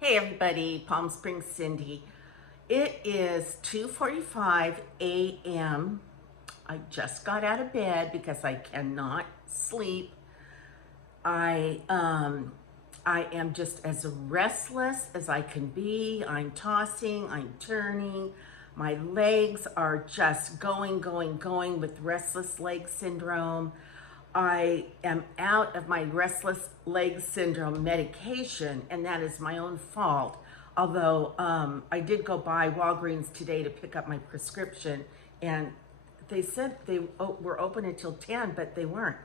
Hey everybody, Palm Springs Cindy. It is 2:45 a.m. I just got out of bed because I cannot sleep. I am just as restless as I can be. I'm tossing, I'm turning. My legs are just going with restless leg syndrome. I am out of my restless leg syndrome medication, and that is my own fault. Although I did go by Walgreens today to pick up my prescription, and they said they were open until 10, but they weren't.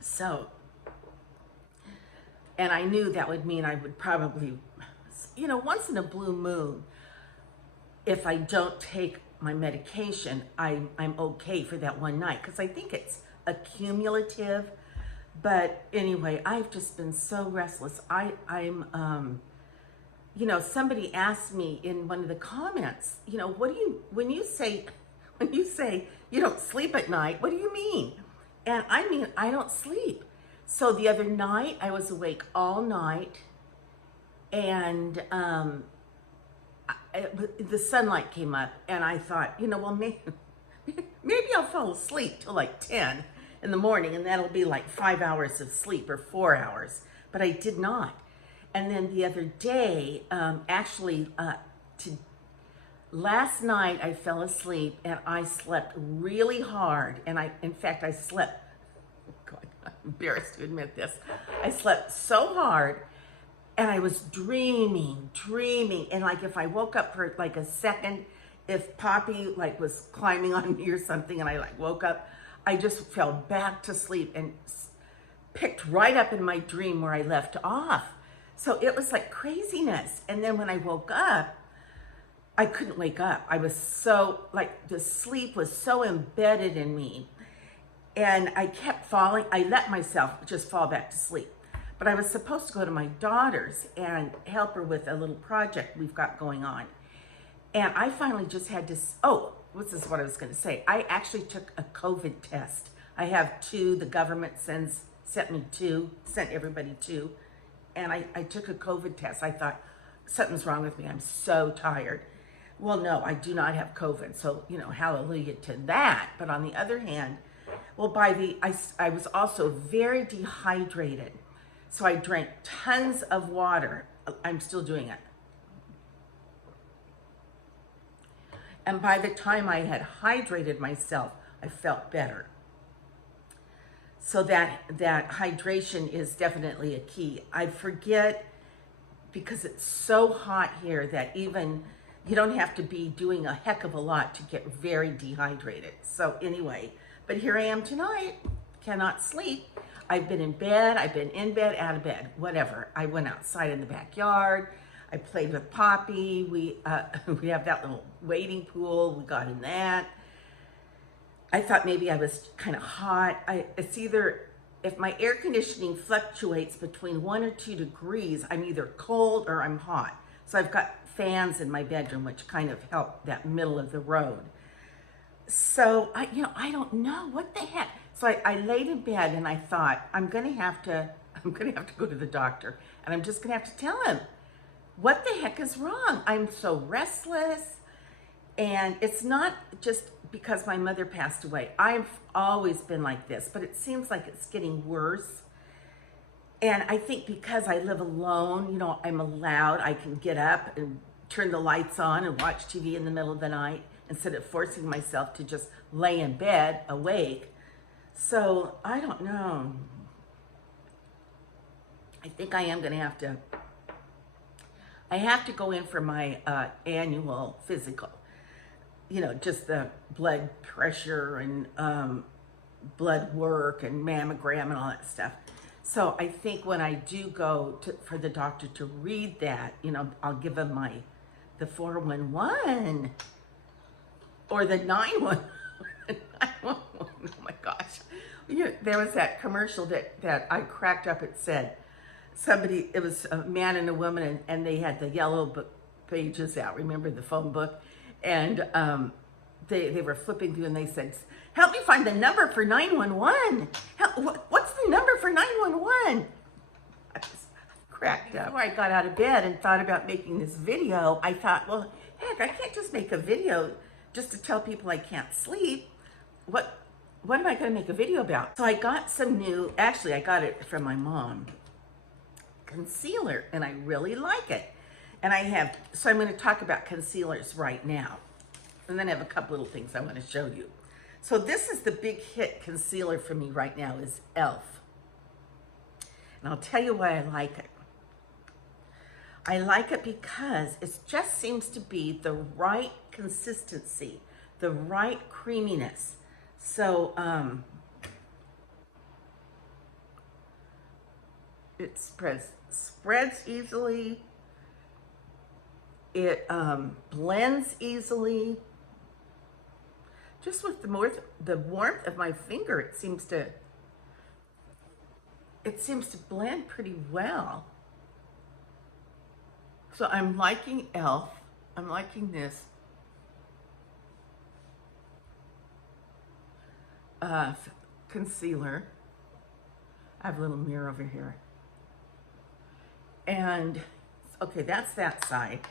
So, and I knew that would mean I would probably, once in a blue moon, if I don't take my medication, I'm okay for that one night, because I think it's accumulative. But anyway, I've just been so restless. I'm somebody asked me in one of the comments, what do you, when you say you don't sleep at night, what do you mean? And I mean, I don't sleep. So the other night I was awake all night, and the sunlight came up, and I thought, well, maybe I'll fall asleep till like 10 in the morning, and that'll be like 5 hours of sleep or 4 hours. But I did not. And then the other day, last night I fell asleep and I slept really hard. And in fact, I slept, God, I'm embarrassed to admit this. I slept so hard. And I was dreaming, and like if I woke up for like a second, if Poppy like was climbing on me or something and I like woke up, I just fell back to sleep and picked right up in my dream where I left off. So it was like craziness. And then when I woke up, I couldn't wake up. I was so, like, the sleep was so embedded in me. And I kept falling. I let myself just fall back to sleep. But I was supposed to go to my daughter's and help her with a little project we've got going on. And I finally just had to, this is what I was going to say. I actually took a COVID test. I have two. The government sent everybody two. And I took a COVID test. I thought, something's wrong with me. I'm so tired. Well, no, I do not have COVID. So, hallelujah to that. But on the other hand, I was also very dehydrated. So I drank tons of water. I'm still doing it. And by the time I had hydrated myself, I felt better. So that hydration is definitely a key. I forget, because it's so hot here, that even you don't have to be doing a heck of a lot to get very dehydrated. So anyway, but here I am tonight, cannot sleep. I've been in bed, out of bed, whatever. I went outside in the backyard. I played with Poppy. We have that little wading pool. We got in that. I thought maybe I was kind of hot. It's either, if my air conditioning fluctuates between 1 or 2 degrees, I'm either cold or I'm hot. So I've got fans in my bedroom, which kind of help that middle of the road. So I don't know what the heck. So I laid in bed and I thought, I'm gonna have to go to the doctor, and I'm just gonna have to tell him what the heck is wrong. I'm so restless, and it's not just because my mother passed away. I've always been like this, but it seems like it's getting worse. And I think because I live alone, I'm allowed, I can get up and turn the lights on and watch TV in the middle of the night instead of forcing myself to just lay in bed awake. So I don't know. I think I am going to have to, go in for my annual physical, just the blood pressure and blood work and mammogram and all that stuff. So I think when I do go for the doctor to read that, I'll give him the 411 or the 911. Oh my gosh. There was that commercial that I cracked up. It said, it was a man and a woman, and they had the yellow book pages out. Remember the phone book? And they were flipping through, and they said, help me find the number for 911. What's the number for 911? I was cracked up. Before I got out of bed and thought about making this video, I thought, well, heck, I can't just make a video just to tell people I can't sleep. What am I going to make a video about? So I got some new, actually I got it from my mom, concealer, and I really like it. And so I'm going to talk about concealers right now. And then I have a couple little things I want to show you. So this is the big hit concealer for me right now is e.l.f. And I'll tell you why I like it. I like it because it just seems to be the right consistency, the right creaminess. So it spreads easily. It blends easily. Just with the warmth of my finger, it seems to blend pretty well. So I'm liking e.l.f. I'm liking this concealer. I have a little mirror over here. And okay, that's that side.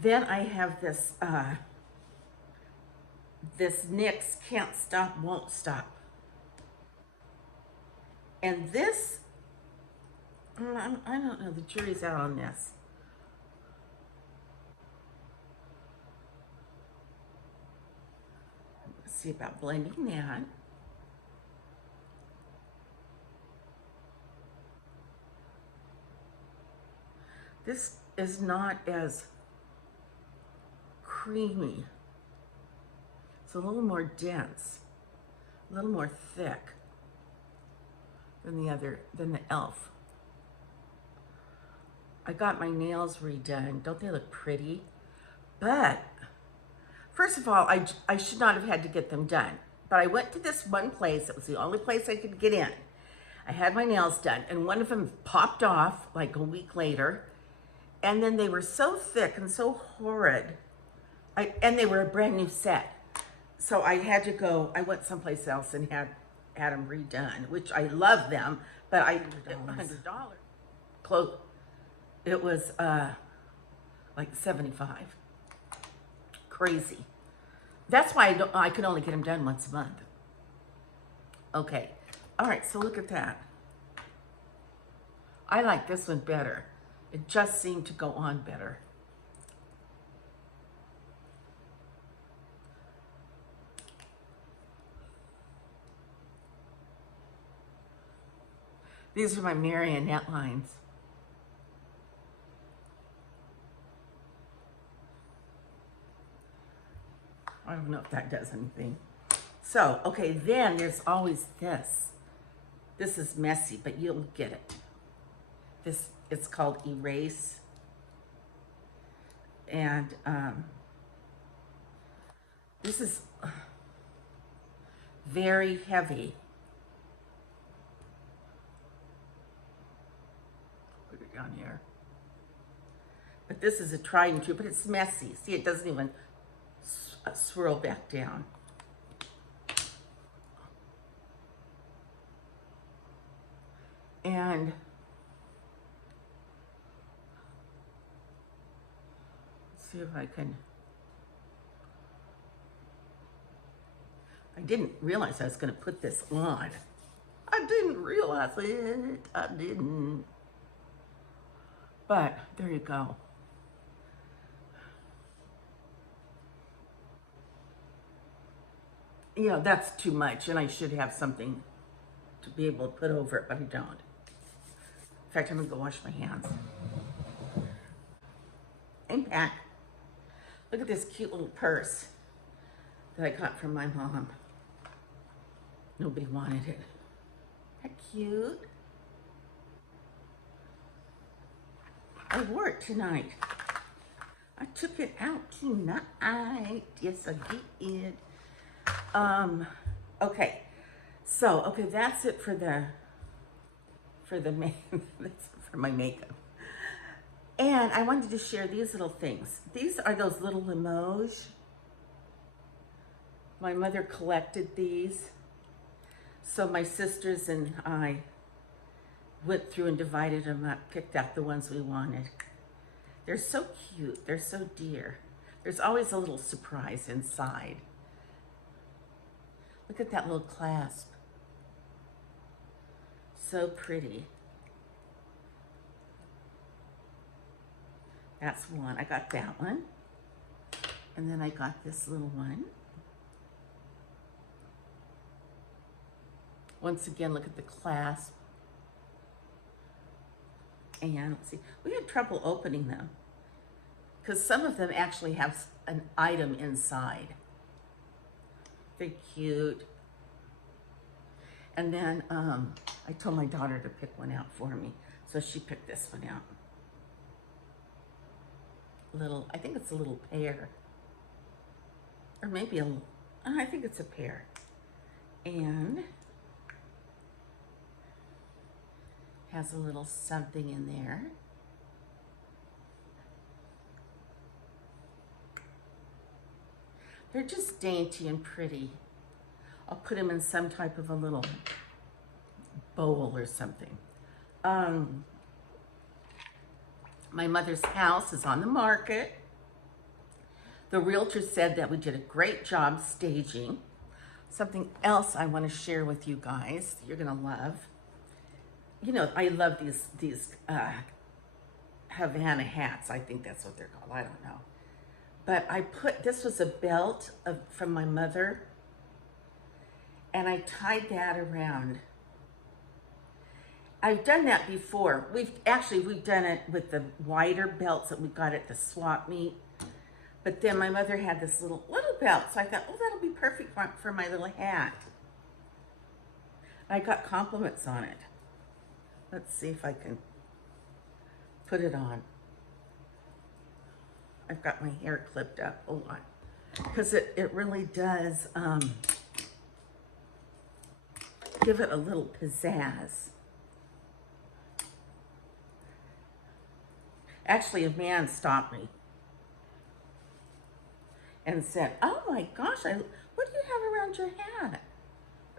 Then I have this this NYX Can't Stop, Won't Stop. And this, I don't know, the jury's out on this. Let's see about blending that. This is not as creamy. It's a little more dense, a little more thick than the e.l.f. I got my nails redone. Don't they look pretty? But first of all, I should not have had to get them done. But I went to this one place. It was the only place I could get in. I had my nails done, and one of them popped off like a week later. And then they were so thick and so horrid. And they were a brand new set. So I had to go, I went someplace else and had them redone, which I love them, but $100. Close. It was like $75. Crazy. That's why I could only get them done once a month. Okay. All right, so look at that. I like this one better. It just seemed to go on better. These are my marionette lines. I don't know if that does anything. So, okay, then there's always this. This is messy, but you'll get it. It's called Erase. And this is very heavy. Put it down here. But this is a tried and true, but it's messy. See, it doesn't even swirl back down. And let's see if I can. I didn't realize I was going to put this on. I didn't realize it. I didn't. But there you go. You know, that's too much, and I should have something to be able to put over it, but I don't. In fact, I'm gonna go wash my hands. And back. Look at this cute little purse that I got from my mom. Nobody wanted it. Isn't that cute? I wore it tonight. I took it out tonight. Yes, I did. Okay. So, okay, that's it for my makeup. And I wanted to share these little things. These are those little limos. My mother collected these. So my sisters and I went through and divided them up, picked out the ones we wanted. They're so cute. They're so dear. There's always a little surprise inside. Look at that little clasp. So pretty. That's one. I got that one. And then I got this little one. Once again, look at the clasp. And let's see, we had trouble opening them because some of them actually have an item inside. They're cute. And then I told my daughter to pick one out for me. So she picked this one out. I think it's a little pear. Or maybe I think it's a pear. And has a little something in there. They're just dainty and pretty. I'll put them in some type of a little bowl or something. My mother's house is on the market. The realtor said that we did a great job staging. Something else I want to share with you guys you're gonna love. You know, I love these Havana hats. I think that's what they're called. I don't know. But this was a belt from my mother, and I tied that around. I've done that before. We've done it with the wider belts that we got at the swap meet. But then my mother had this little belt, so I thought, oh, that'll be perfect for my little hat. I got compliments on it. Let's see if I can put it on. I've got my hair clipped up. Hold on. Because it really does give it a little pizzazz. Actually, a man stopped me and said, oh my gosh, what do you have around your hat?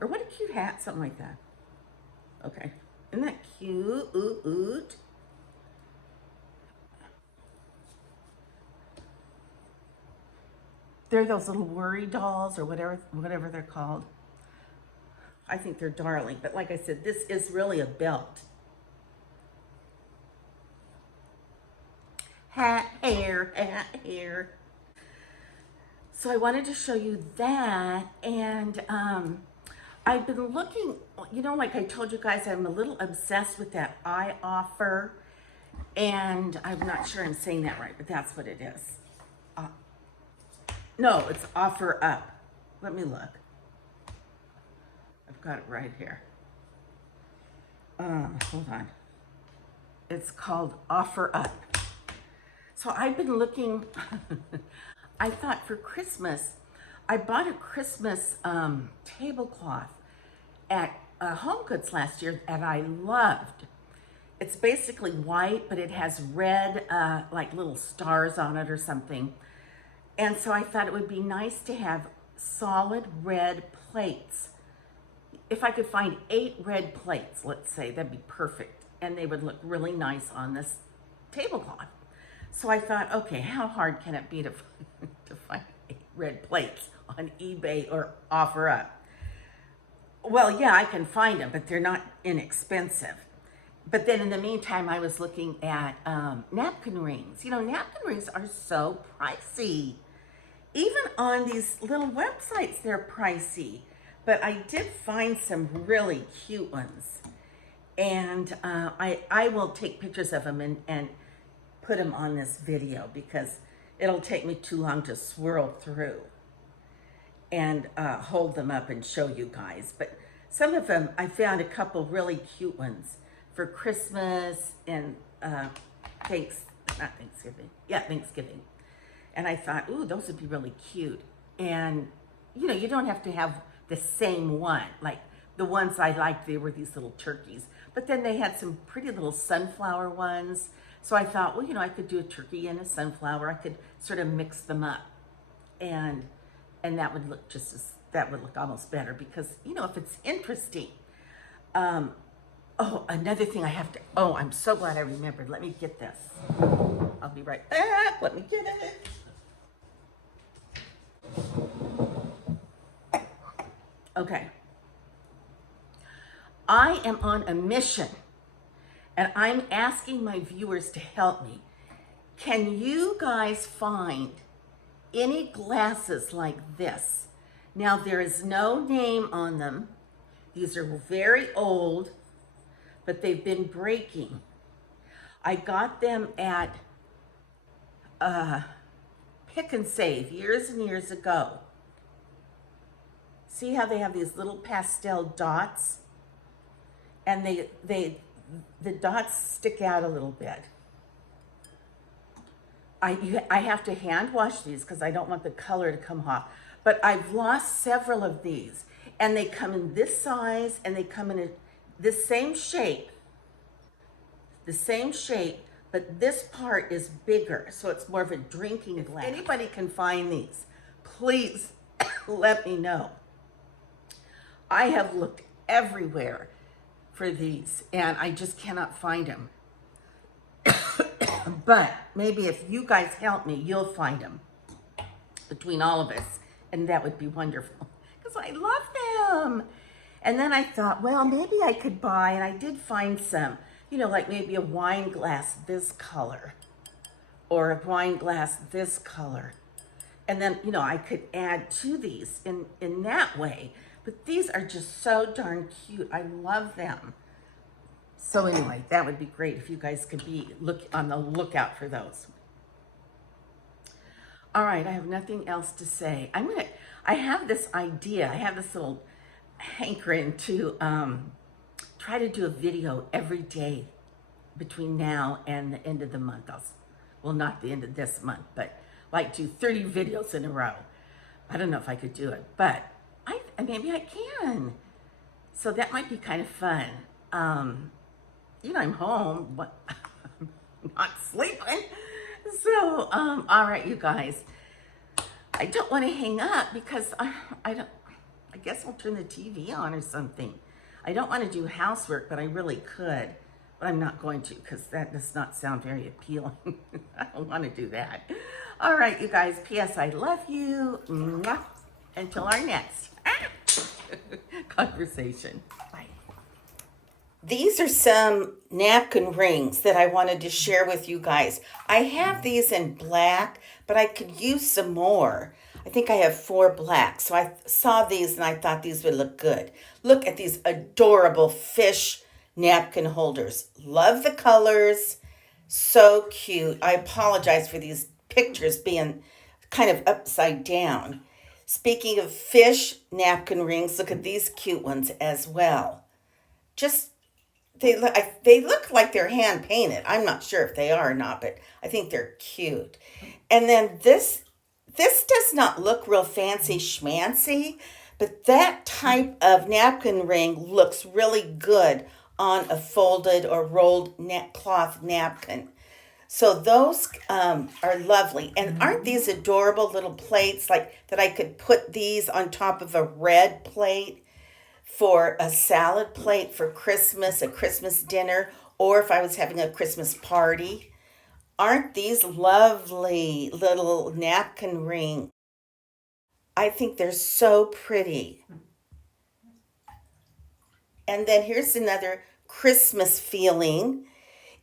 Or what a cute hat, something like that. Okay. Isn't that cute? Ooh. They're those little worry dolls or whatever they're called. I think they're darling, but like I said, this is really a belt. Hat, hair. So I wanted to show you that, and I've been looking, you know, like I told you guys, I'm a little obsessed with that eye offer, and I'm not sure I'm saying that right, but that's what it is. No, it's offer up. Let me look. I've got it right here. Hold on. It's called Offer Up. So I've been looking, I thought for Christmas, I bought a Christmas tablecloth at Home Goods last year that I loved. It's basically white, but it has red, like little stars on it or something. And so I thought it would be nice to have solid red plates. If I could find 8 red plates, let's say, that'd be perfect. And they would look really nice on this tablecloth. So I thought, okay, how hard can it be to find 8 red plates on eBay or Offer Up? Well, yeah, I can find them, but they're not inexpensive. But then in the meantime, I was looking at napkin rings. You know, napkin rings are so pricey. Even on these little websites, they're pricey. But I did find some really cute ones. And I will take pictures of them and put them on this video because it'll take me too long to swirl through and hold them up and show you guys. But some of them, I found a couple really cute ones for Christmas and Thanksgiving. And I thought, ooh, those would be really cute. And, you know, you don't have to have the same one. Like the ones I liked, they were these little turkeys. But then they had some pretty little sunflower ones. So I thought, well, you know, I could do a turkey and a sunflower. I could sort of mix them up. And that would look that would look almost better because, you know, if it's interesting. Oh, another thing I have to, oh, I'm so glad I remembered. Let me get this. I'll be right back. Let me get it. Okay. I am on a mission and I'm asking my viewers to help me. Can you guys find any glasses like this? Now, there is no name on them. These are very old, but they've been breaking. I got them at Pick and Save years and years ago. See how they have these little pastel dots? And the dots stick out a little bit. I have to hand wash these because I don't want the color to come off. But I've lost several of these. And they come in this size and they come in this same shape. The same shape, but this part is bigger. So it's more of a drinking glass. If anybody can find these, please let me know. I have looked everywhere for these and I just cannot find them. But maybe if you guys help me, you'll find them between all of us. And that would be wonderful because I love them. And then I thought, well, maybe I could buy, and I did find some, you know, like maybe a wine glass this color or a wine glass this color. And then, you know, I could add to these in that way. But these are just so darn cute. I love them. So anyway, that would be great if you guys could be on the lookout for those. All right, I have nothing else to say. I have this idea. I have this little hankering to try to do a video every day between now and the end of the month. Well, not the end of this month, but like do 30 videos in a row. I don't know if I could do it, but maybe I can. So that might be kind of fun. You know, I'm home, but I'm not sleeping. So, all right, you guys. I don't want to hang up because I guess I'll turn the TV on or something. I don't want to do housework, but I really could. But I'm not going to because that does not sound very appealing. I don't want to do that. All right, you guys. P.S. I love you. Mwah. Until our next conversation. Bye. These are some napkin rings that I wanted to share with you guys. I have these in black, but I could use some more. I think I have 4 black. So I saw these and I thought these would look good. Look at these adorable fish napkin holders. Love the colors. So cute. I apologize for these pictures being kind of upside down. Speaking of fish napkin rings, look at these cute ones as well. They look like they're hand painted. I'm not sure if they are or not, but I think they're cute. And then this does not look real fancy schmancy, but that type of napkin ring looks really good on a folded or rolled cloth napkin. So those are lovely. And aren't these adorable little plates like that I could put these on top of a red plate for a salad plate for Christmas, a Christmas dinner, or if I was having a Christmas party. Aren't these lovely little napkin rings? I think they're so pretty. And then here's another Christmas feeling.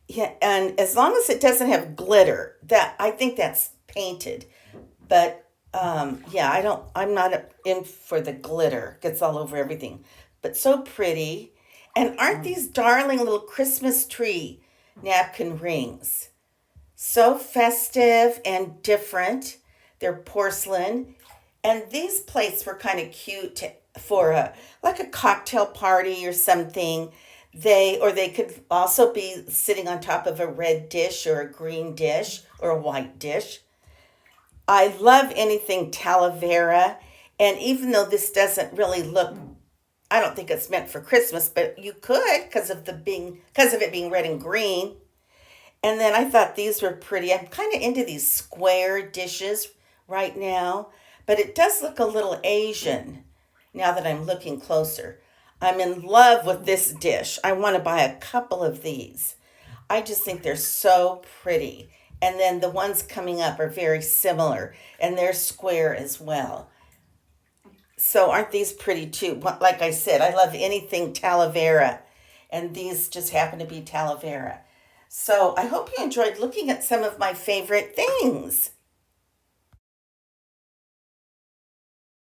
Yeah, and as long as it doesn't have glitter, I think that's painted. But yeah, I'm not in for the glitter. Gets all over everything. But so pretty. And aren't these darling little Christmas tree napkin rings? So festive and different. They're porcelain. And these plates were kind of cute for like a cocktail party or something. They could also be sitting on top of a red dish or a green dish or a white dish. I love anything Tableware. And even though this doesn't really look, I don't think it's meant for Christmas, but you could because of it being red and green. And then I thought these were pretty. I'm kind of into these square dishes right now, but it does look a little Asian now that I'm looking closer. I'm in love with this dish. I want to buy a couple of these. I just think they're so pretty. And then the ones coming up are very similar, and they're square as well. So aren't these pretty too? Like I said, I love anything Talavera, and these just happen to be Talavera. So I hope you enjoyed looking at some of my favorite things.